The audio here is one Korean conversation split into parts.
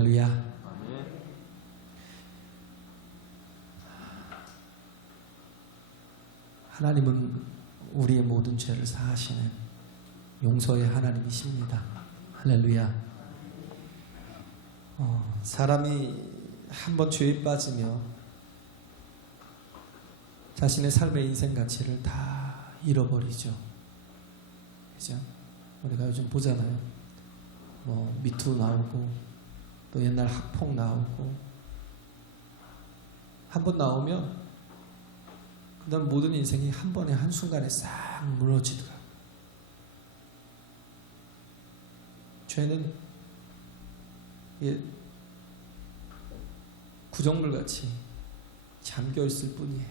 할렐루야. 하나님은 우리의 모든 죄를 사하시는 용서의 하나님이십니다. 할렐루야. 사람이 한번 죄에 빠지며 자신의 삶의 인생 가치를 다 잃어버리죠. 그죠? 우리가 요즘 보잖아요. 뭐 미투 나오고 또 옛날 학폭 나오고 한 번 나오면 그 다음 모든 인생이 한 번에 한순간에 싹 무너지더라고요. 죄는 구정물같이 잠겨있을 뿐이에요.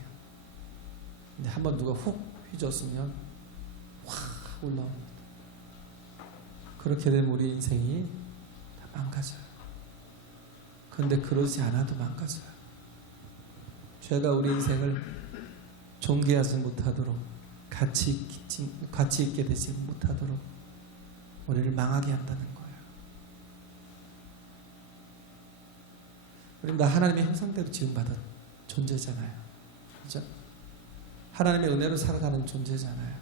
근데 한번 누가 훅 휘졌으면 확 올라옵니다. 그렇게 되면 우리 인생이 다 망가져요. 그런데 그러지 않아도 망가져요. 죄가 우리 인생을 존귀하지 못하도록 가치 있게 되지 못하도록 우리를 망하게 한다는 거예요. 우리는 다 하나님의 형상대로 지음받은 존재잖아요. 그렇죠? 하나님의 은혜로 살아가는 존재잖아요.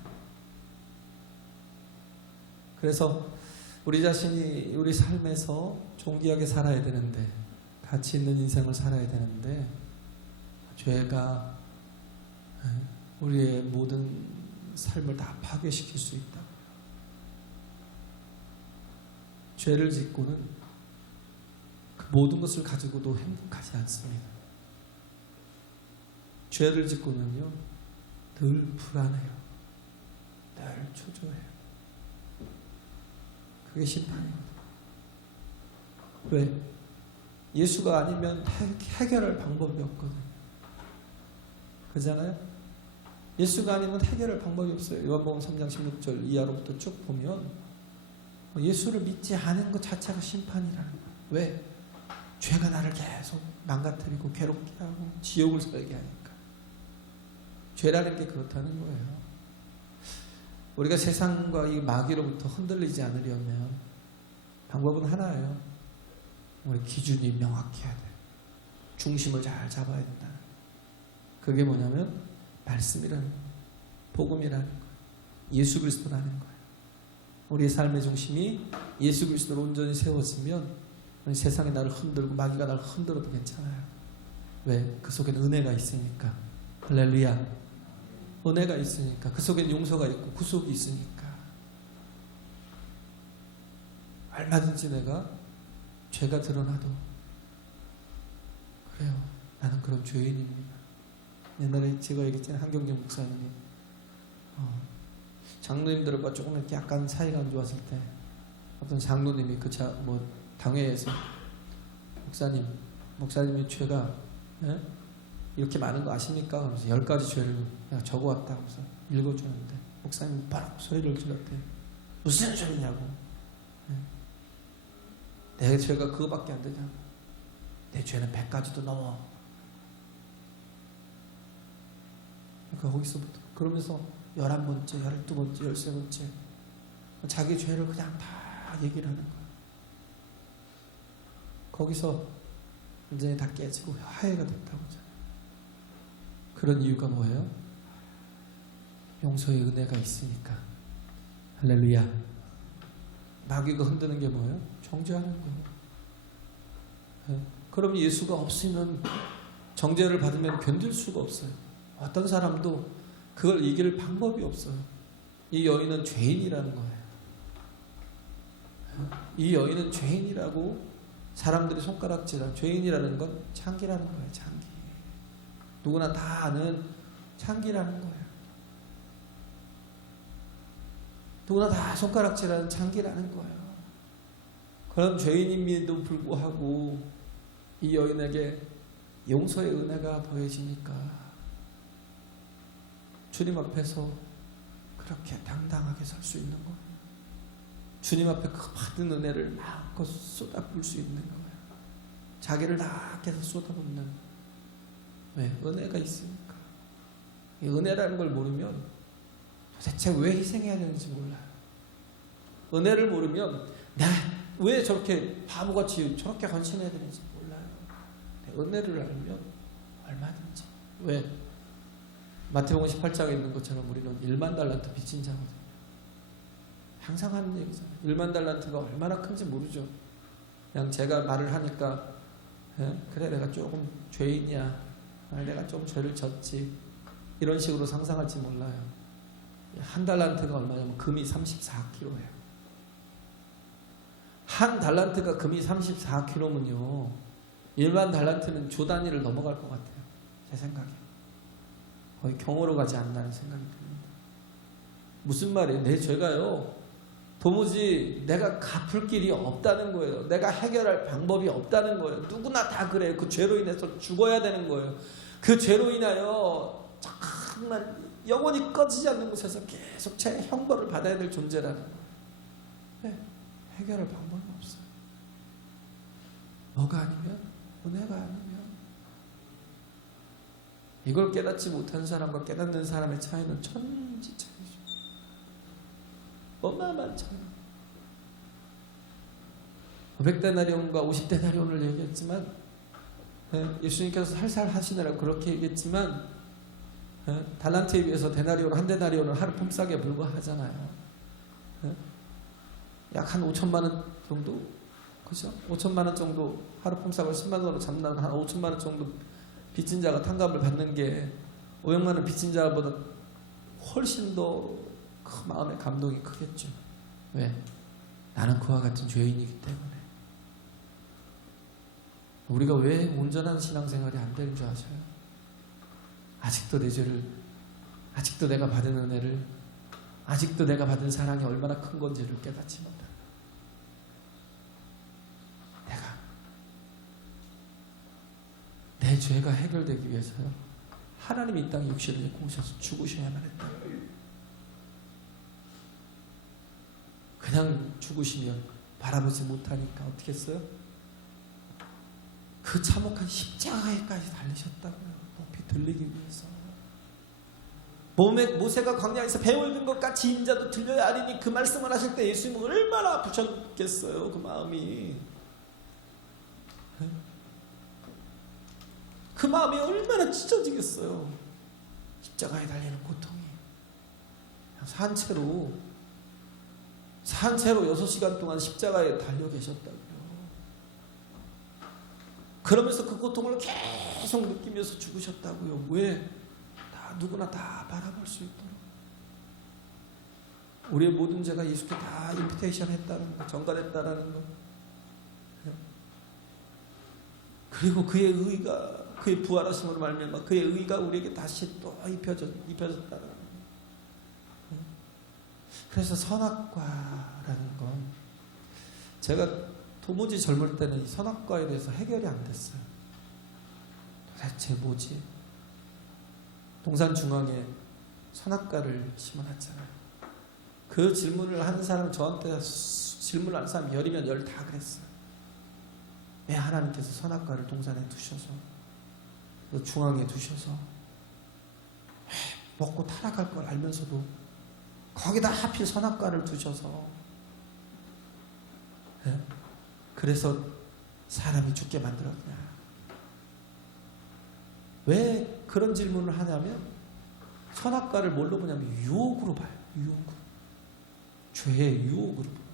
그래서 우리 자신이 우리 삶에서 존귀하게 살아야 되는데, 가치 있는 인생을 살아야 되는데, 죄가 우리의 모든 삶을 다 파괴시킬 수 있다. 죄를 짓고는 그 모든 것을 가지고도 행복하지 않습니다. 죄를 짓고는요, 늘 불안해요. 늘 초조해요. 그게 심판입니다. 왜? 예수가 아니면 해결할 방법이 없거든요. 그잖아요? 예수가 아니면 해결할 방법이 없어요. 요한복음 3장 16절 이하로부터 쭉 보면 예수를 믿지 않은 것 자체가 심판이라는 거예요. 왜? 죄가 나를 계속 망가뜨리고 괴롭게 하고 지옥을 살게 하니까. 죄라는 게 그렇다는 거예요. 우리가 세상과 이 마귀로부터 흔들리지 않으려면 방법은 하나예요. 우리 기준이 명확해야 돼요. 중심을 잘 잡아야 된다. 그게 뭐냐면 말씀이라는 거예요. 복음이라는 거예요. 예수 그리스도라는 거예요. 우리의 삶의 중심이 예수 그리스도로 온전히 세워지면 세상이 나를 흔들고 마귀가 나를 흔들어도 괜찮아요. 왜? 그 속에는 은혜가 있으니까. 할렐루야. 은혜가 있으니까. 그 속엔 용서가 있고 구속이 있으니까. 얼마든지 내가 죄가 드러나도 그래요. 나는 그런 죄인입니다. 옛날에 제가 얘기했잖아요. 한경정 목사님이 장로님들과 조금 이렇게 약간 사이가 안 좋았을 때 어떤 장로님이 당회에서 목사님이 죄가 이렇게 많은 거 아십니까? 그러면서 10가지 죄를 내가 적어왔다 하면서 읽어주는데 목사님이 바로 소리를 질렀대요. 무슨 소리냐고. 내 죄가 그거밖에 안 되잖아. 내 죄는 100가지도 넘어. 그러니까 거기서부터 그러면서 11번째, 12번째, 13번째 자기 죄를 그냥 다 얘기를 하는 거야. 거기서 이제 다 깨지고 화해가 됐다고 하잖아요. 그런 이유가 뭐예요? 용서의 은혜가 있으니까. 할렐루야. 마귀가 흔드는 게 뭐예요? 정죄하는 거예요. 네? 그럼 예수가 없으면 정죄를 받으면 견딜 수가 없어요. 어떤 사람도 그걸 이길 방법이 없어요. 이 여인은 죄인이라는 거예요. 이 여인은 죄인이라고 사람들이 손가락질한 죄인이라는 건 창기라는 거예요. 창기. 누구나 다 아는 창기라는 거예요. 누구나 다 손가락질하는 창기라는 거예요. 그런 죄인임에도 불구하고 이 여인에게 용서의 은혜가 보여지니까 주님 앞에서 그렇게 당당하게 설 수 있는 거예요. 주님 앞에 그 받은 은혜를 마음껏 쏟아부을 수 있는 거예요. 자기를 다 계속 쏟아붓는. 왜? 은혜가 있으니까. 이 은혜라는 걸 모르면 도대체 왜 희생해야 되는지 몰라요. 은혜를 모르면 왜 저렇게 바보같이 저렇게 헌신해야 되는지 몰라요. 은혜를 알면 얼마든지. 왜? 마태복음 18장에 있는 것처럼 우리는 1만 달란트 빚진 자거든요. 항상 하는 얘기잖아요. 1만 달란트가 얼마나 큰지 모르죠. 그냥 제가 말을 하니까 그래 내가 조금 죄인이야, 내가 좀 죄를 졌지, 이런 식으로 상상할지 몰라요. 한 달란트가 얼마냐면 금이 34kg예요. 한 달란트가 금이 34kg면요 1만 달란트는 조 단위를 넘어갈 것 같아요. 제 생각에 거의 경으로 가지 않나는 생각이 듭니다. 무슨 말이에요? 내 죄가요 도무지 내가 갚을 길이 없다는 거예요. 내가 해결할 방법이 없다는 거예요. 누구나 다 그래요. 그 죄로 인해서 죽어야 되는 거예요. 그 죄로 인하여 정말 영원히 꺼지지 않는 곳에서 계속 제 형벌을 받아야 될 존재라는 거예요. 네, 해결할 방법이 없어요. 뭐가 아니면, 은혜가 아니면. 이걸 깨닫지 못한 사람과 깨닫는 사람의 차이는 천지 차이죠. 어마어마한 차이. 500데나리온과 50데나리온을 얘기했지만, 예수님께서 살살 하시느라고 그렇게 얘기했지만, 달란트에 비해서 데나리온 한 데나리온은 하루 품삯에 불과하잖아요. 약 한 5천만 원 정도, 그죠? 5천만 원 정도 하루 품삯을 10만 원으로 잡는 한 5천만 원 정도 빚진 자가 탕감을 받는 게 500만 원 빚진 자보다 훨씬 더 그 마음의 감동이 크겠죠. 왜? 나는 그와 같은 죄인이기 때문에. 우리가 왜 온전한 신앙생활이 안 되는 줄 아세요? 아직도 내 죄를, 아직도 내가 받은 은혜를, 아직도 내가 받은 사랑이 얼마나 큰 건지를 깨닫지 못한다. 내 죄가 해결되기 위해서요 하나님이 이 땅에 육신을 입고 오셔서 죽으셔야만 했다. 그냥 죽으시면 바라보지 못하니까 어떻게 했어요? 그 참혹한 십자가에까지 달리셨다고요. 높이 들리기 위해서. 모세가 광야에서 뱀을 든 것 같이 인자도 들려야 하리니 그 말씀을 하실 때 예수님은 얼마나 아프셨겠어요. 그 마음이. 그 마음이 얼마나 찢어지겠어요. 십자가에 달리는 고통이. 산채로 6시간 동안 십자가에 달려 계셨다고요. 그러면서 그 고통을 계속 느끼면서 죽으셨다고요. 왜? 누구나 다 바라볼 수 있도록. 우리의 모든 죄가 예수께 다 인비테이션 했다는 거, 전가됐다는 거. 그리고 그의 의가, 그의 부활하심으로 말미암아 그의 의가 우리에게 다시 또 입혀졌다는 거. 그래서 선악과라는 건, 제가 도무지 젊을 때는 이 선악과에 대해서 해결이 안 됐어요. 도대체 뭐지? 동산 중앙에 선악과를 심어놨잖아요. 그 질문을 하는 사람, 저한테 질문을 하는 사람 열이면 열 다 그랬어요. 왜 하나님께서 선악과를 동산에 두셔서, 중앙에 두셔서, 먹고 타락할 걸 알면서도 거기다 하필 선악과를 두셔서, 그래서 사람이 죽게 만들었냐. 왜 그런 질문을 하냐면, 선악과를 뭘로 보냐면 유혹으로 봐요. 유혹으로. 죄의 유혹으로 봐요.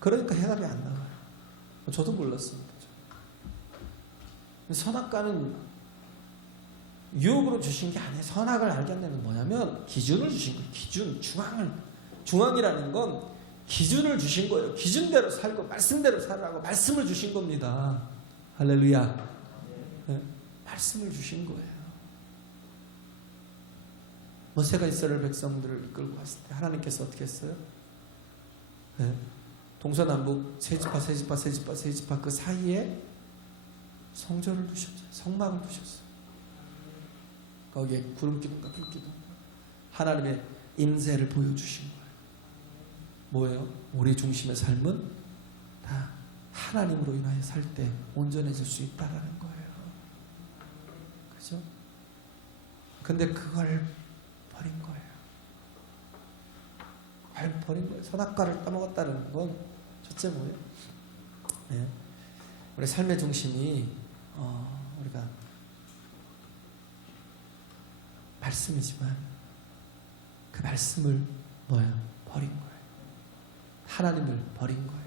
그러니까 해답이 안 나와요. 저도 몰랐습니다. 선악과는 유혹으로 주신 게 아니에요. 선악을 알게 하는 건 뭐냐면 기준을 주신 거예요. 기준, 중앙이라는 건 기준을 주신 거예요. 기준대로 살고 말씀대로 살라고 말씀을 주신 겁니다. 할렐루야. 네, 말씀을 주신 거예요. 모세가 이스라엘 백성들을 이끌고 갔을 때 하나님께서 어떻게 했어요? 네, 동서남북 세 지파 그 사이에 성전을 두셨어요. 성막을 두셨어요. 거기에 구름기둥과 불기둥, 하나님의 임재를 보여주신 거예요. 뭐예요? 우리 중심의 삶은 다 하나님으로 인하여 살 때 온전해질 수 있다라는 거예요. 그죠? 근데 그걸 버린 거예요. 버린 거예요. 선악과를 따먹었다는 건 첫째 뭐예요? 네. 우리 삶의 중심이 우리가 말씀이지만 그 말씀을 버린 거예요. 하나님을 버린 거예요.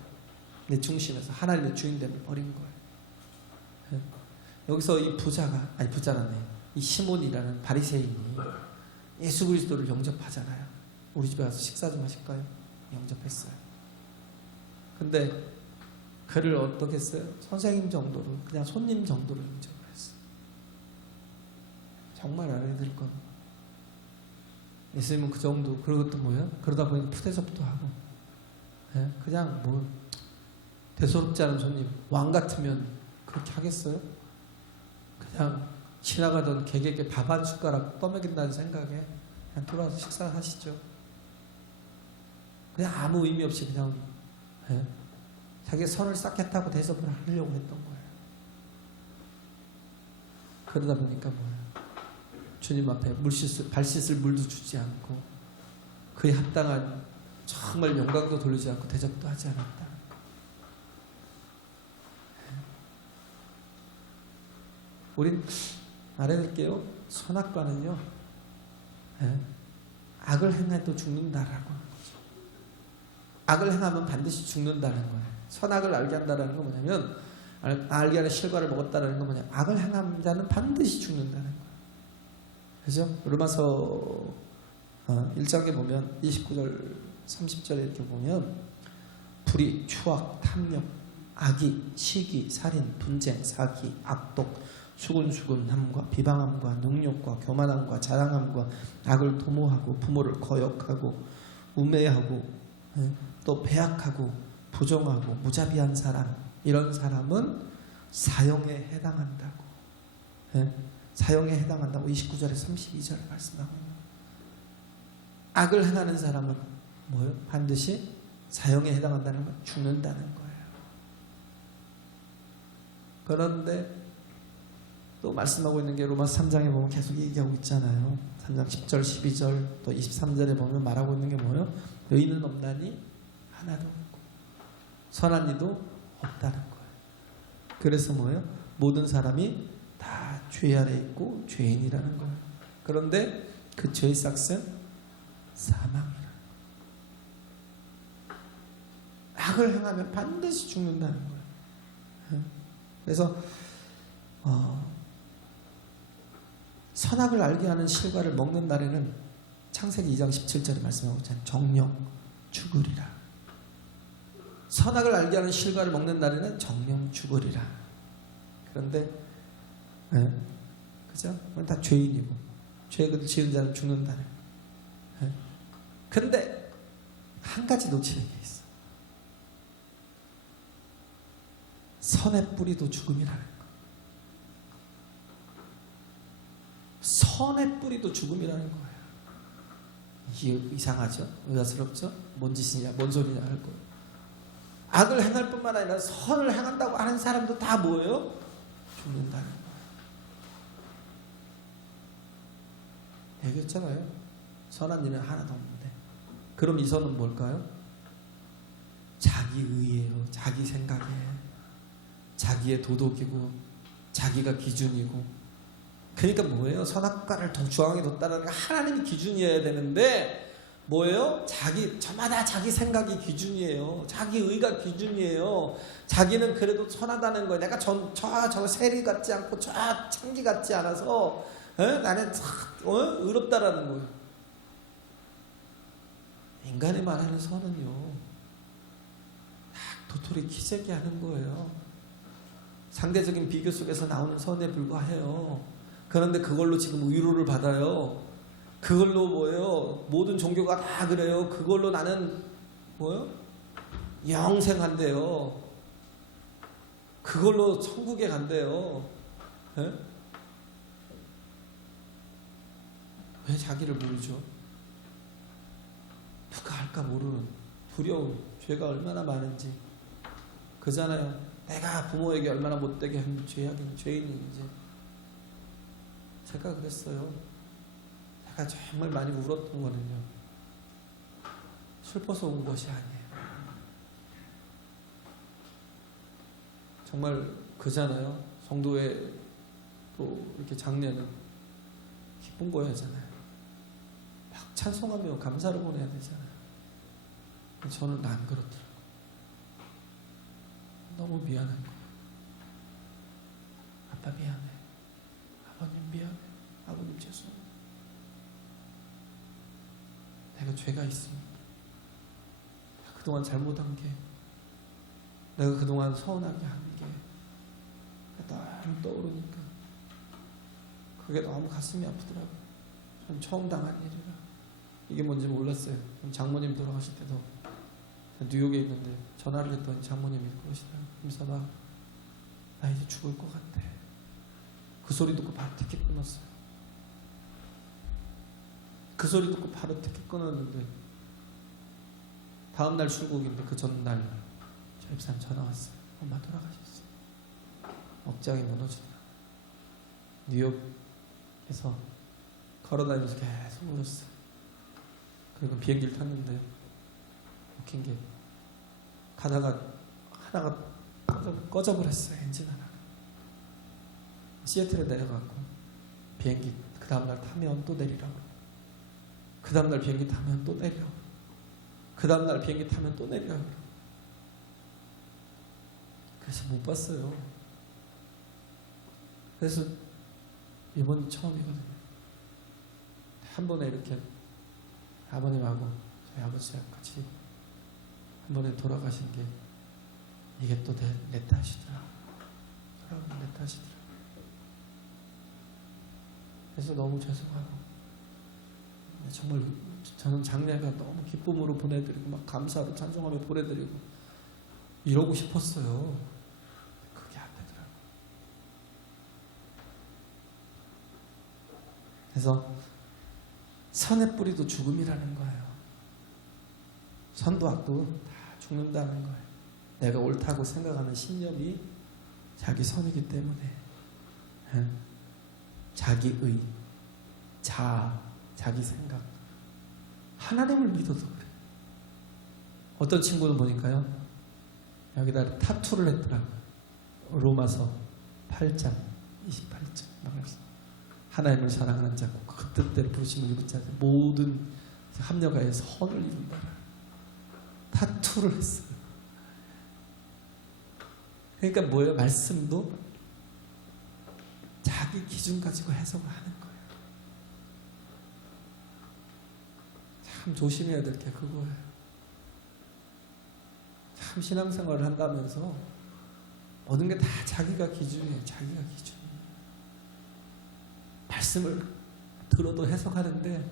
내 중심에서 하나님의 주인됨을 버린 거예요. 네. 여기서 이 부자라네. 이 시몬이라는 바리새인이 예수 그리스도를 영접하잖아요. 우리 집에 와서 식사 좀 하실까요? 영접했어요. 근데 그를 어떻게 했어요? 선생님 정도로, 그냥 손님 정도로 영접을 했어요. 정말 알아야 될 건 예수님은 그 정도. 그리고 또 뭐예요? 그러다 보니 푸대접도 하고, 네? 그냥 대수롭지 않은 손님, 왕 같으면 그렇게 하겠어요? 그냥 지나가던 개에게 밥 한 숟가락 떠먹인다는 생각에 그냥 들어와서 식사하시죠. 그냥 아무 의미 없이 그냥 자기 선을 쌓겠다고 대접을 하려고 했던 거예요. 그러다 보니까 주님 앞에 발 씻을 물도 주지 않고 그에 합당한 정말 영광도 돌리지 않고 대접도 하지 않았다. 우린 말해드릴게요. 선악과는요, 악을 행해도 죽는다라고 하는 거죠. 악을 행하면 반드시 죽는다는 거예요. 선악을 알게 한다는 건 뭐냐면, 알게 하는 실과를 먹었다는 건 뭐냐면, 악을 행한 자는 반드시 죽는다는 거예요. 그죠? 로마서 1장에 보면 29절 30절에 이렇게 보면 불의, 추악, 탐욕, 악의, 시기, 살인, 분쟁, 사기, 악독, 수군수군함과 비방함과 능욕과 교만함과 자랑함과 악을 도모하고 부모를 거역하고 우매하고 또 배악하고 부정하고 무자비한 사람, 이런 사람은 사형에 해당한다고. 사형에 해당한다고 29절에 32절에 말씀하고 있는 거예요. 악을 행하는 사람은 뭐예요? 반드시 사형에 해당한다는 건 죽는다는 거예요. 그런데 또 말씀하고 있는 게 로마서 3장에 보면 계속 얘기하고 있잖아요. 3장 10절, 12절, 또 23절에 보면 말하고 있는 게 뭐예요? 의인은 없나니 하나도 없고 선한 이도 없다는 거예요. 그래서 뭐예요? 모든 사람이 다 죄 아래 있고 죄인이라는 거예요. 그런데 그 죄의 삭은 사망이라는 거예요. 악을 행하면 반드시 죽는다는 거예요. 그래서 선악을 알게 하는 실과를 먹는 날에는 창세기 2장 17절에 말씀하고 있잖아요. 정령 죽으리라. 선악을 알게 하는 실과를 먹는 날에는 정령 죽으리라. 그런데 그죠? 그건 다 죄인이고 죄를 지은 자는 죽는다는 거예요. 근데 한 가지 놓치는 게 있어. 선의 뿌리도 죽음이라는 거예요. 선의 뿌리도 죽음이라는 거예요. 이게 이상하죠? 의아스럽죠? 뭔 짓이냐, 뭔 소리냐 할 거예요. 악을 행할 뿐만 아니라 선을 행한다고 하는 사람도 다 뭐예요? 죽는다는 거예요. 얘기했잖아요. 선한 일은 하나도 없는데. 그럼 이 선은 뭘까요? 자기 의예요. 자기 생각이에요. 자기의 도덕이고 자기가 기준이고. 그러니까 뭐예요? 선악과를 더 중앙에 뒀다는 게 하나님이 기준이어야 되는데 뭐예요? 저마다 자기 생각이 기준이에요. 자기 의가 기준이에요. 자기는 그래도 선하다는 거예요. 내가 저 세리 같지 않고 저 창기 같지 않아서 나는 의롭다라는 거예요. 인간이 말하는 선은요, 도토리 키재기 하는 거예요. 상대적인 비교 속에서 나오는 선에 불과해요. 그런데 그걸로 지금 위로를 받아요. 그걸로 뭐예요? 모든 종교가 다 그래요. 그걸로 나는 뭐예요? 영생한대요. 그걸로 천국에 간대요. 왜 자기를 모르죠? 누가 할까 모르는 두려움, 죄가 얼마나 많은지. 그잖아요. 내가 부모에게 얼마나 못되게 한 죄인인지. 제가 그랬어요. 제가 정말 많이 울었던 거는요, 슬퍼서 온 것이 아니에요. 정말 그잖아요. 성도의 또 이렇게 장례는 기쁜 거야잖아요. 막 찬송하며 감사를 보내야 되잖아요. 저는 안 그렇더라고요. 너무 미안한 거예요. 아빠 미안해. 아버님 미안해. 아버님 죄송해요. 내가 죄가 있습니다. 그동안 잘못한 게, 내가 그동안 서운하게 한 게 너무 떠오르니까 그게 너무 가슴이 아프더라고요. 전 처음 당한 일이라 이게 뭔지 몰랐어요. 장모님 돌아가실 때도 뉴욕에 있는데 전화를 했더니 장모님이 그러시더라고요. 김서방, 나 이제 죽을 것 같아. 그 소리 듣고 바로 티켓 끊었어요. 그 소리 듣고 바로 티켓 끊었는데 다음날 출국인데 그 전날 저희 집사람 전화 왔어요. 엄마 돌아가셨어요. 억장이 무너지더라고요. 뉴욕에서 걸어다니면서 계속 울었어요. 그리고 비행기를 탔는데 웃긴 게 가다가 하나가 꺼져버렸어요. 엔진 하나. 시애틀에 내려가고 비행기 그 다음날 타면 또 내리라고, 그 다음날 비행기 타면 또 내리라고, 그 다음날 비행기 타면 또 내리라고. 그래서 못 봤어요. 그래서 이번 처음이거든요. 한 번에 이렇게 아버님하고 저희 아버지랑 같이 한 번에 돌아가신 게 이게 또 내 탓이더라. 여러분, 내 탓이더라. 그래서 너무 죄송하고, 정말 저는 장례가 너무 기쁨으로 보내드리고 막 감사로 찬송하며 보내드리고 이러고 싶었어요. 그게 안 되더라고요. 그래서 선의 뿌리도 죽음이라는 거예요. 선도 악도 다 죽는다는 거예요. 내가 옳다고 생각하는 신념이 자기 선이기 때문에 자기의, 자기 생각, 하나님을 믿어서 그래요. 어떤 친구는 보니까요, 여기다 타투를 했더라고요. 로마서 8장 28절 하나님을 사랑하는 자고 그 뜻대로 부르심을 입은 자들 모든 합력하여 선을 이룬다. 타투를 했어요. 그러니까 뭐예요? 말씀도 자기 기준 가지고 해석을 하는 거예요. 참 조심해야 될 게 그거예요. 참 신앙생활을 한다면서 모든 게 다 자기가 기준이에요. 자기가 기준. 말씀을 들어도 해석하는데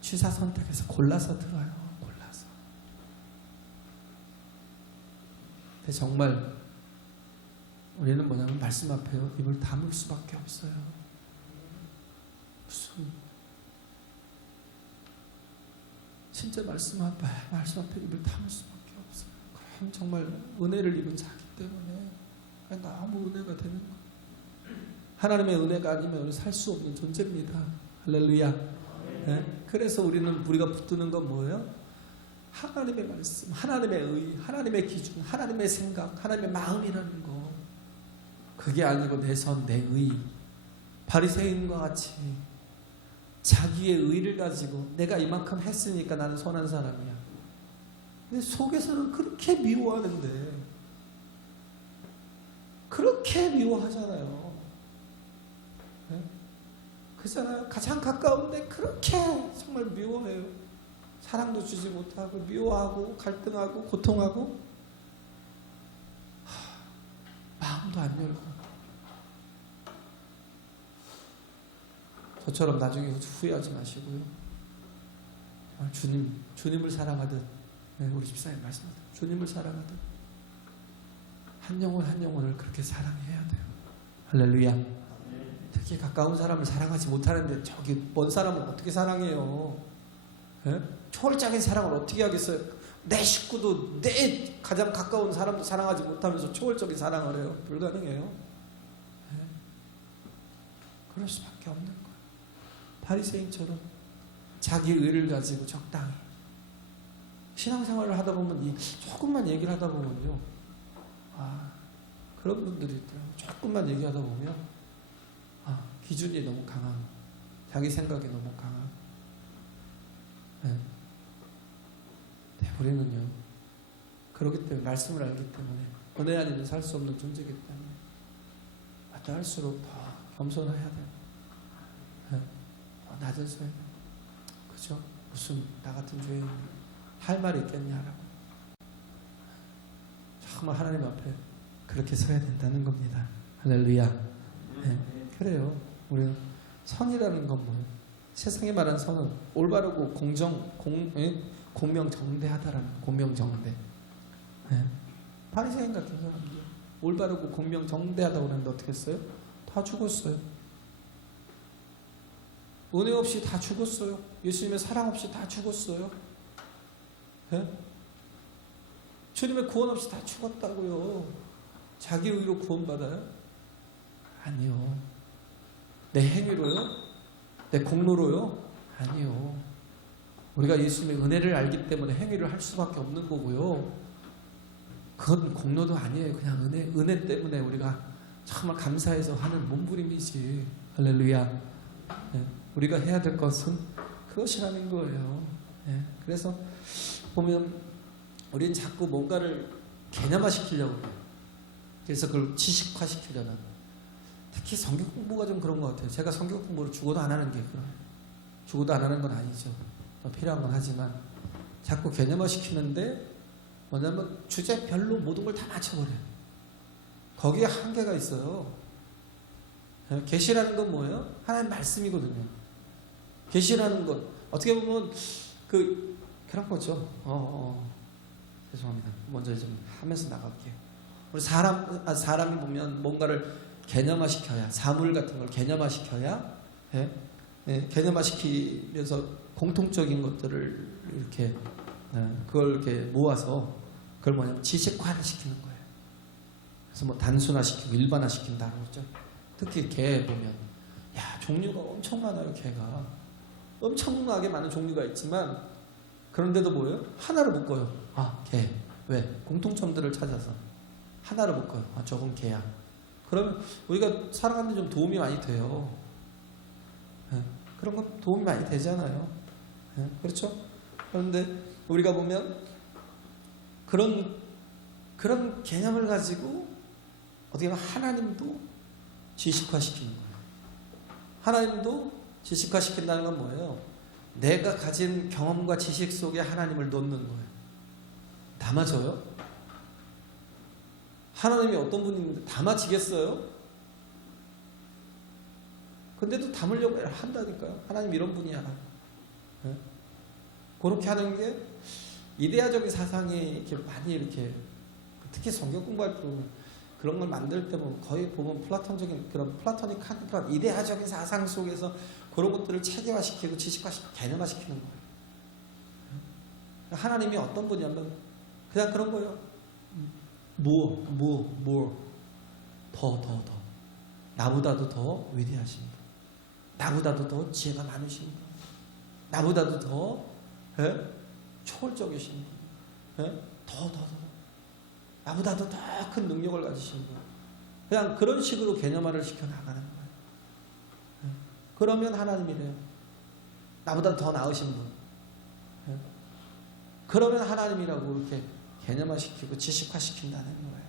취사 선택해서 골라서 들어요. 골라서. 근데 정말 우리는 뭐냐면 말씀 앞에요, 입을 다물 수밖에 없어요. 무슨 진짜 말씀 앞에 입을 다물 수밖에 없어요. 그럼 정말 은혜를 입은 자기 때문에 너무 은혜가 되는 거예요. 하나님의 은혜가 아니면 우리 살 수 없는 존재입니다. 할렐루야. 네? 그래서 우리가 붙드는 건 뭐예요? 하나님의 말씀, 하나님의 의, 하나님의 기준, 하나님의 생각, 하나님의 마음이라는 거. 그게 아니고 내 선, 내 의. 바리새인과 같이 자기의 의를 가지고 내가 이만큼 했으니까 나는 선한 사람이야. 근데 속에서는 그렇게 미워하는데, 그렇게 미워하잖아요. 네? 그잖아요. 가장 가까운데 그렇게 정말 미워해요. 사랑도 주지 못하고 미워하고 갈등하고 고통하고 마음도 안 열고. 저처럼 나중에 후회하지 마시고요. 주님을 사랑하듯, 우리 집사님 말씀하듯 주님을 사랑하듯 한 영혼 한 영혼을 그렇게 사랑해야 돼요. 할렐루야. 특히 가까운 사람을 사랑하지 못하는데 저기 먼 사람을 어떻게 사랑해요? 초월적인 사랑을 어떻게 하겠어요? 내 식구도 내 가장 가까운 사람도 사랑하지 못하면서 초월적인 사랑을 해요? 불가능해요. 그럴 수밖에 없는 거예요. 바리새인처럼 자기 의를 가지고 적당히 신앙생활을 하다 보면 조금만 얘기를 하다 보면요, 그런 분들이 있더라고요. 조금만 얘기하다 보면 기준이 너무 강한, 자기 생각이 너무 강한. 네. 우리는요, 그렇기 때문에, 말씀을 알기 때문에 은혜 아니면 살 수 없는 존재이기 때문에 어떠할수록 더 겸손해야 돼요. 네. 더 낮은 소리. 그죠? 무슨 나 같은 죄인 할 말이 있겠냐라고. 정말 하나님 앞에 그렇게 서야 된다는 겁니다. 할렐루야. 네. 그래요. 우리는 선이라는 건 뭐예요? 세상에 말하는 선은 올바르고 공명정대하다라는, 공명정대. 네. 바리새인 같은 사람들 올바르고 공명정대하다고 그러는데 어떻게 했어요? 다 죽었어요. 은혜 없이 다 죽었어요. 예수님의 사랑 없이 다 죽었어요. 네? 주님의 구원 없이 다 죽었다고요. 자기 의로 구원받아요? 아니요. 내 행위로요? 내 공로로요? 아니요. 우리가 예수님의 은혜를 알기 때문에 행위를 할 수밖에 없는 거고요. 그건 공로도 아니에요. 그냥 은혜 때문에 우리가 정말 감사해서 하는 몸부림이지. 할렐루야. 네. 우리가 해야 될 것은 그것이라는 거예요. 네. 그래서 보면 우리는 자꾸 뭔가를 개념화시키려고 해요. 그래서 그걸 지식화시키려는. 특히 성경 공부가 좀 그런 것 같아요. 제가 성경 공부를 죽어도 안 하는 게 그래요. 죽어도 안 하는 건 아니죠. 필요한 건 하지만 자꾸 개념화시키는데 뭐냐면 주제별로 모든 걸 다 맞춰버려요. 거기에 한계가 있어요. 계시라는 건 뭐예요? 하나님 말씀이거든요. 계시라는 것 어떻게 보면 그런 거죠. 죄송합니다. 먼저 좀 하면서 나갈게요. 우리 사람이 보면 뭔가를 개념화시켜야, 사물 같은 걸 개념화시켜야, 개념화시키면서 공통적인 것들을 이렇게 그걸 이렇게 모아서 그걸 뭐냐면 지식화를 시키는 거예요. 그래서 뭐 단순화시키고 일반화시킨다고 그러죠. 특히 개 보면 종류가 엄청 많아요. 개가 엄청나게 많은 종류가 있지만 그런데도 뭐예요? 하나로 묶어요. 개. 왜? 공통점들을 찾아서 하나로 묶어요. 저건 개야. 그러면 우리가 살아가는 데 좀 도움이 많이 돼요. 그런 거 도움이 많이 되잖아요. 그렇죠? 그런데 우리가 보면 그런 개념을 가지고 어떻게 보면 하나님도 지식화시키는 거예요. 하나님도 지식화시킨다는 건 뭐예요? 내가 가진 경험과 지식 속에 하나님을 넣는 거예요. 담아져요? 하나님이 어떤 분인데 담아지겠어요? 근데도 담으려고 한다니까요. 하나님 이런 분이야. 네? 그렇게 하는 게 이데아적인 사상이 이렇게 많이 이렇게 특히 성경 공부할 때 보면 그런 걸 만들 때 보면 거의 보면 플라톤적인 그런 플라토닉한 그런 이데아적인 사상 속에서 그런 것들을 체계화시키고 지식화시키고 개념화시키는 거예요. 하나님이 어떤 분이냐면 그냥 그런 거예요. 더 나보다도 더 위대하신 분, 나보다도 더 지혜가 많으신 분, 나보다도 더 초월적이신 분, 더 나보다도 더 큰 능력을 가지신 분. 그냥 그런 식으로 개념화를 시켜 나가는 거예요. 그러면 하나님이래요. 나보다 더 나으신 분. 그러면 하나님이라고 이렇게 개념화시키고 지식화시킨다는 거예요.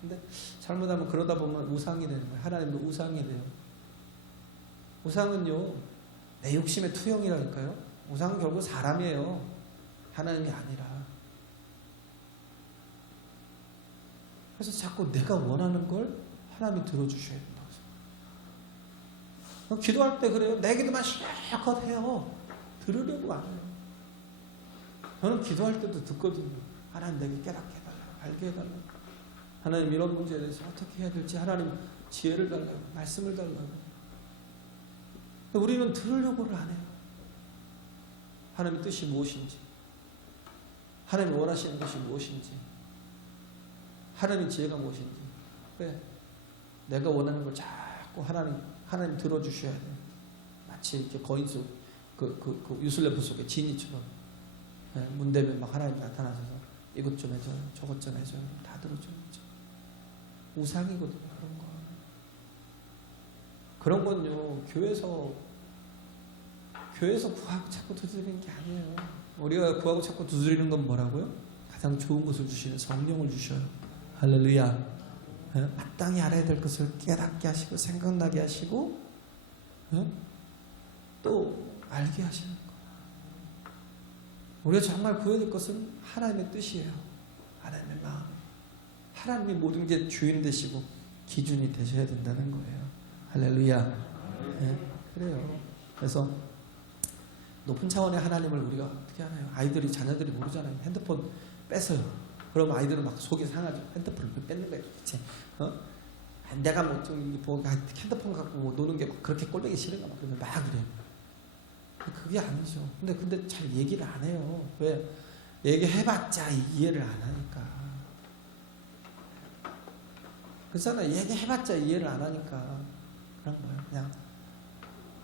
근데 잘못하면 그러다 보면 우상이 되는 거예요. 하나님도 우상이 돼요. 우상은요, 내 욕심의 투영이라니까요. 우상은 결국 사람이에요. 하나님이 아니라. 그래서 자꾸 내가 원하는 걸 하나님이 들어주셔야 된다고 생각해요. 기도할 때 그래요. 내 기도만 실컷 해요. 들으려고 안 해요. 저는 기도할 때도 듣거든요. 하나님 내게 깨닫게 해달라고, 알게 해달라고. 하나님 이런 문제에 대해서 어떻게 해야 될지 하나님 지혜를 달라고, 말씀을 달라고. 우리는 들으려고를 안 해요. 하나님의 뜻이 무엇인지, 하나님이 원하시는 것이 무엇인지, 하나님의 지혜가 무엇인지. 왜? 내가 원하는 걸 자꾸 하나님 들어주셔야 돼요. 마치 이렇게 거인 속, 그 유슬레프 속의 지니처럼. 문 대면 막 하나님 나타나셔서 이것 좀 해줘요, 저것 좀 해줘요, 다 들어줘요. 우상이거든요. 그런 건요, 교회에서 구하고 찾고 두드리는 게 아니에요. 우리가 구하고 찾고 두드리는 건 뭐라고요? 가장 좋은 것을 주시는 성령을 주셔요. 할렐루야. 마땅히 알아야 될 것을 깨닫게 하시고 생각나게 하시고 또 알게 하시는 거. 우리가 정말 구해야 될 것은 하나님의 뜻이에요. 하나님의 마음. 하나님이 모든 게 주인 되시고 기준이 되셔야 된다는 거예요. 할렐루야. 그래요. 그래서 높은 차원의 하나님을 우리가 어떻게 하나요? 자녀들이 모르잖아요. 핸드폰 뺏어요. 그럼 아이들은 막 속이 상하죠. 핸드폰을 뺏는 거예요. 그치? 내가 핸드폰 갖고 뭐 노는 게 그렇게 꼴보기 싫은가 막 그러면 막 그래요. 그게 아니죠. 근데 잘 얘기를 안 해요. 왜? 얘기해봤자 이해를 안 하니까. 그렇잖아요. 얘기해봤자 이해를 안 하니까. 그런 거예요. 그냥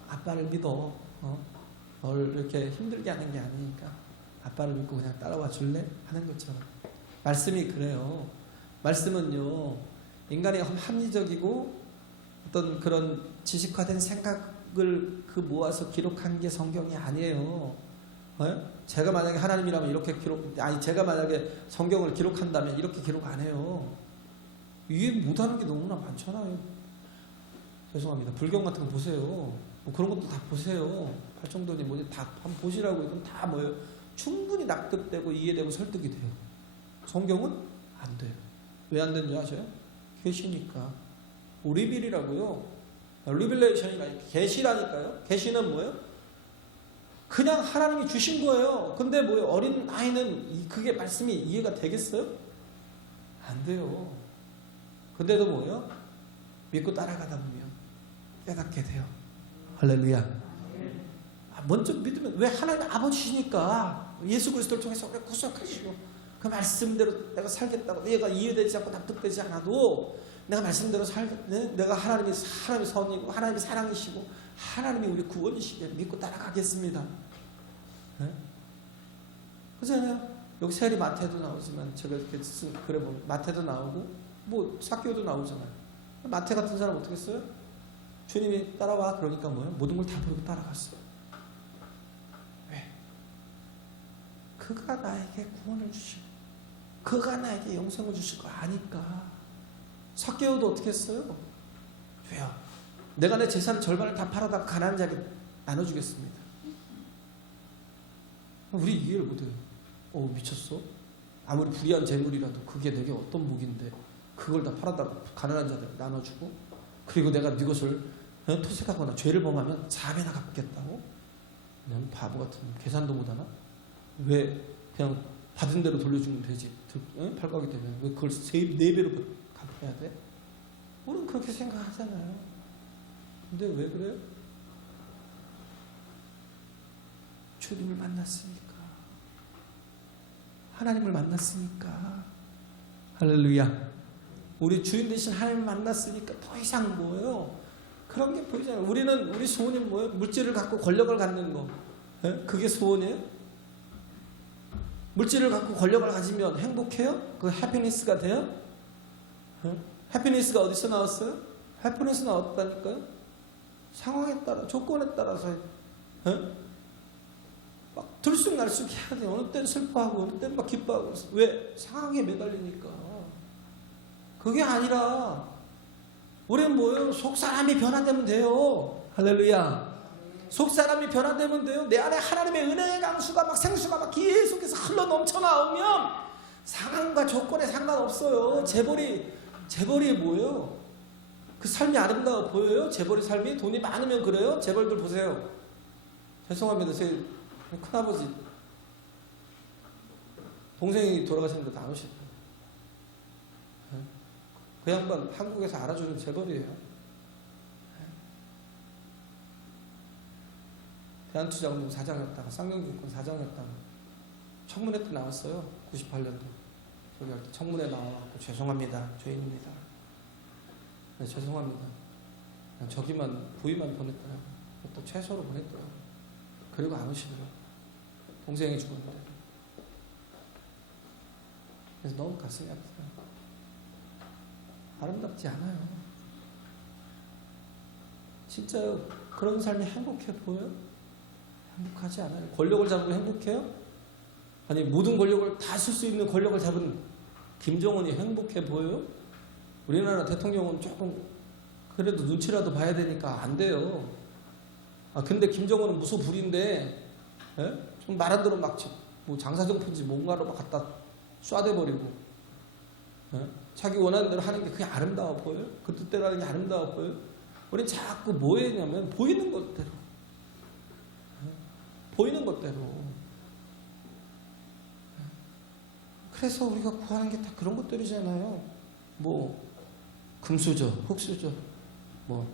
아빠를 믿어. 널 이렇게 힘들게 하는 게 아니니까 아빠를 믿고 그냥 따라와 줄래? 하는 것처럼. 말씀이 그래요. 말씀은요, 인간의 합리적이고 어떤 그런 지식화된 생각을 모아서 기록한 게 성경이 아니에요. 제가 만약에 하나님이라면 이렇게 제가 만약에 성경을 기록한다면 이렇게 기록 안 해요. 이해 못하는 게 너무나 많잖아요. 죄송합니다. 불경 같은 거 보세요. 뭐 그런 것도 다 보세요. 팔정도니 뭐지 다 한번 보시라고. 이건 다 뭐예요? 충분히 납득되고 이해되고 설득이 돼요. 성경은 안 돼요. 왜 안 되는지 아세요? 계시니까. 리빌이라고요. 리빌레이션이라 계시라니까요. 계시는 뭐예요? 그냥 하나님이 주신 거예요. 근데 뭐예요? 어린 아이는 그게 말씀이 이해가 되겠어요? 안 돼요. 근데도 뭐예요? 믿고 따라가다 보면 깨닫게 돼요. 할렐루야. 먼저 믿으면 왜 하나님 아버지시니까 예수 그리스도를 통해서 우리를 구속하시고 그 말씀대로 내가 살겠다고 내가 이해되지 않고 납득되지 않아도 내가 말씀대로 내가 하나님이 선이고 하나님이 사랑이시고 하나님이 우리 구원이시기에 믿고 따라가겠습니다. 네? 그렇잖아요. 여기 세리 마태도 나오지만 제가 이렇게 그래 보면 마태도 나오고 뭐 삭개오도 나오잖아요. 마태 같은 사람 어떻게 했어요? 주님이 따라와 그러니까 뭐예요? 모든 걸 다 버리고 따라갔어요. 왜? 그가 나에게 구원을 주시고 그가 나에게 영생을 주실 거 아니까. 삭개오도 어떻게 했어요? 왜요? 내가 내 재산의 절반을 다 팔아다 가난한 자에게 나눠주겠습니다. 우리 이해를 못해요. 미쳤어? 아무리 불의한 재물이라도 그게 내게 어떤 복인데 그걸 다 팔아다 가난한 자들에게 나눠주고 그리고 내가 네 것을 토색하거나 죄를 범하면 4배나 갚겠다고? 그냥 바보 같은 계산도 못하나? 왜 그냥 받은 대로 돌려주면 되지? 팔가게 되면 왜 그걸 4배로 갚아야 돼? 우리는 그렇게 생각하잖아요. 근데 왜 그래요? 주님을 만났으니까. 하나님을 만났으니까. 할렐루야. 우리 주인 되신 하나님을 만났으니까 더 이상 뭐예요? 그런 게 보이잖아요. 우리 소원이 뭐예요? 물질을 갖고 권력을 갖는 거. 그게 소원이에요? 물질을 갖고 권력을 가지면 행복해요? 그 해피니스가 돼요? 해피니스가 어디서 나왔어요? 해피니스 나왔다니까요? 상황에 따라, 조건에 따라서 막 들쑥날쑥 해야 돼요. 어느 때는 슬퍼하고 어느 때는 막 기뻐하고. 왜? 상황에 매달리니까. 그게 아니라 우리는 뭐예요? 속사람이 변화되면 돼요. 할렐루야. 속사람이 변화되면 돼요. 내 안에 하나님의 은혜의 강수가 막 생수가 막 계속해서 흘러 넘쳐 나오면 상황과 조건에 상관없어요. 재벌이 뭐예요? 그 삶이 아름다워 보여요? 재벌의 삶이? 돈이 많으면 그래요? 재벌들 보세요. 죄송합니다. 제 큰아버지 동생이 돌아가셨는데 안 오셨어요. 그 양반 한국에서 알아주는 재벌이에요. 대한투자금융 사장이었다가 쌍용증권 사장이었다가 청문회 때 나왔어요. 98년도 저기 할 때 청문회 나와갖고 죄송합니다. 죄인입니다. 네, 죄송합니다. 그냥 저기만 부위만 보냈더라고요. 또 최소로 보냈더라고요. 그리고 안 오시더라고요. 동생이 죽었는데 그래서 너무 가슴이 아파요. 아름답지 않아요. 진짜 그런 삶이 행복해 보여요? 행복하지 않아요. 권력을 잡고 행복해요? 아니 모든 권력을 다 쓸 수 있는 권력을 잡은 김정은이 행복해 보여요? 우리나라 대통령은 조금 그래도 눈치라도 봐야 되니까 안 돼요. 근데 김정은은 무소불위인데 좀 말 안 들으면 뭐 장사정포인지 뭔가로 막 갖다 쏴대버리고 자기 원하는 대로 하는 게 그게 아름다워 보여요? 그 뜻대로 하는 게 아름다워 보여요? 우린 자꾸 뭐 했냐면 보이는 것대로 보이는 것대로. 그래서 우리가 구하는 게 다 그런 것들이잖아요. 뭐 금수저, 흙수저, 뭐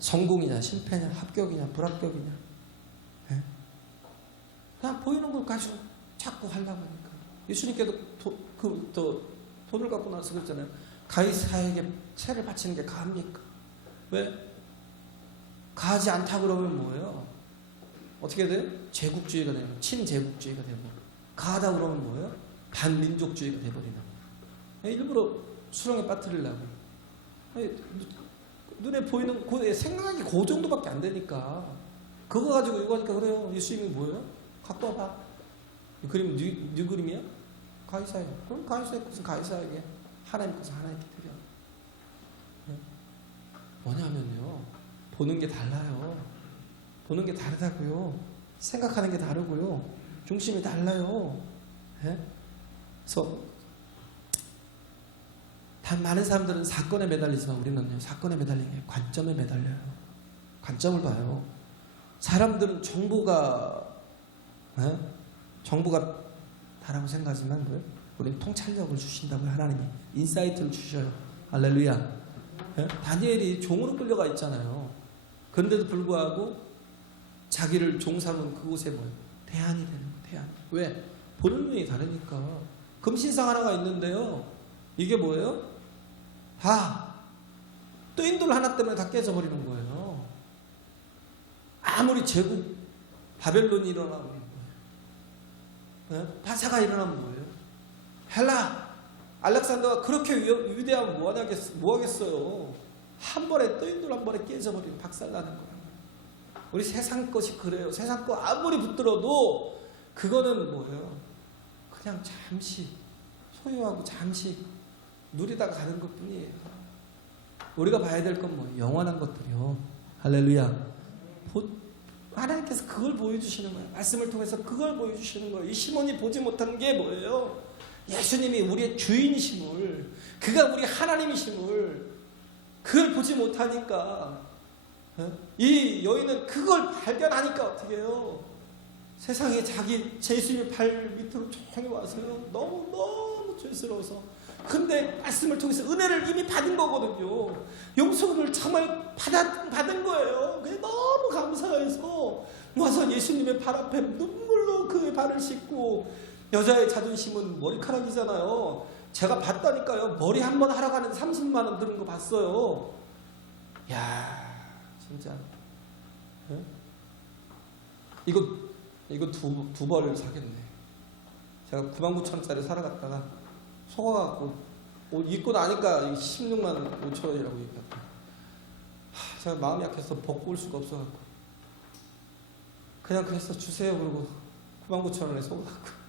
성공이냐 실패냐 합격이냐 불합격이냐 그냥 보이는 걸 가지고 자꾸 하려고 하니까. 예수님께도 돈을 갖고 나서 그랬잖아요. 가이사에게 세를 바치는 게 가합니까? 왜? 가하지 않다 그러면 뭐예요? 어떻게 돼요? 제국주의가 되는 거예요. 친제국주의가 되고. 가하다 그러면 뭐예요? 반민족주의가 돼버리는 거예요. 일부러 수렁에 빠뜨리려고. 눈에 보이는 생각이 그 정도밖에 안 되니까 그거 가지고 이거 하니까 그래요. 예수님이 뭐예요? 갖고 와봐. 이 그림 네 그림이야? 가이사예요. 그럼 가이사의 것은 가이사에게, 하나님 것은 하나님께 드려. 뭐냐면요, 보는 게 달라요. 보는 게 다르다고요. 생각하는 게 다르고요. 중심이 달라요. 그래서 많은 사람들은 사건에 매달리지만 우리는요, 사건에 매달리는 게 관점에 매달려요. 관점을 봐요. 사람들은 정보가 다라고 생각하지만 뭐예요? 우리는 통찰력을 주신다고요. 하나님이 인사이트를 주셔요. 할렐루야. 다니엘이 종으로 끌려가 있잖아요. 그런데도 불구하고 자기를 종 삼은 그곳에 뭐예요? 대안이 되는 거예요. 대안. 왜? 보는 눈이 다르니까. 금신상 하나가 있는데요, 이게 뭐예요? 뜨인돌 하나 때문에 다 깨져버리는 거예요. 아무리 제국 바벨론이 일어나면 뭐예요? 바사가 일어나면 뭐예요? 헬라 알렉산더가 그렇게 위대하면 뭐 하겠어요? 한 번에 뜨인돌 한 번에 깨져버리면 박살나는 거예요. 우리 세상 것이 그래요. 세상 거 아무리 붙들어도 그거는 뭐예요? 그냥 잠시 소유하고 잠시 누리다가 가는 것뿐이에요. 우리가 봐야 될 건 뭐예요? 영원한 것들이요. 할렐루야. 하나님께서 그걸 보여주시는 거예요. 말씀을 통해서 그걸 보여주시는 거예요. 이 시몬이 보지 못한 게 뭐예요? 예수님이 우리의 주인이심을, 그가 우리 하나님이심을 그걸 보지 못하니까, 이 여인은 그걸 발견하니까 어떻게 해요? 세상에 예수님의 발 밑으로 조용히 와서요, 너무 죄스러워서. 근데 말씀을 통해서 은혜를 이미 받은 거거든요. 용서를 정말 받은 거예요. 그게 너무 감사해서 와서 예수님의 발 앞에 눈물로 그의 발을 씻고. 여자의 자존심은 머리카락이잖아요. 제가 봤다니까요. 머리 한 번 하러 가는데 30만 원 드는 거 봤어요. 야, 진짜. 이거 두 벌을 사겠네. 제가 99,000원짜리 사러 갔다가 속아갖고 입고 나니까 16만 5천 원이라고 얘기했다. 제가 마음이 약해서 벗고 올 수가 없어갖고 그냥 그래서 주세요 그러고 99,000원에 속아갖고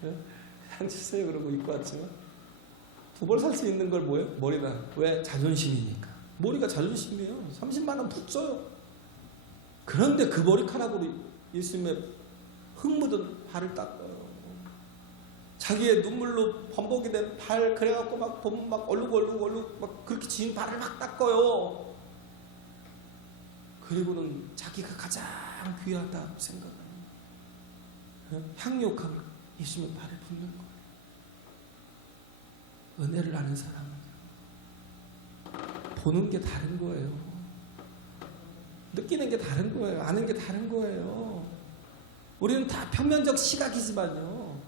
그냥 주세요 그러고 입고 왔지만 두 벌 살 수 있는 걸 뭐예요? 머리나. 왜? 자존심이니까. 머리가 자존심이에요. 30만 원 푹 써요. 그런데 그 머리카락으로 예수님의 흙 묻은 발을 닦아요. 자기의 눈물로 범벅이 된 발, 그래갖고 막 얼룩 막 그렇게 지은 발을 막 닦아요. 그리고는 자기가 가장 귀하다고 생각하는 향유한 예수님의 발을 붓는 거예요. 은혜를 아는 사람은 보는 게 다른 거예요. 느끼는 게 다른 거예요. 아는 게 다른 거예요. 우리는 다 평면적 시각이지만요,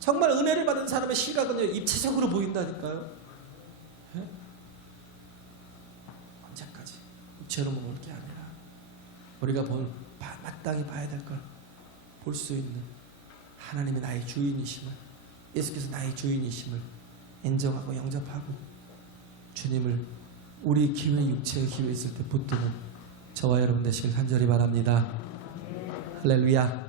정말 은혜를 받은 사람의 시각은요, 입체적으로 보인다니까요. 언제까지 입체로 볼 게 아니라 우리가 마땅히 봐야 될 걸 볼 수 있는 하나님이 나의 주인이심을 예수께서 나의 주인이심을 인정하고 영접하고 주님을 우리 기회, 육체의 기회 있을 때 붙드는 저와 여러분 되시길 간절히 바랍니다. 할렐루야.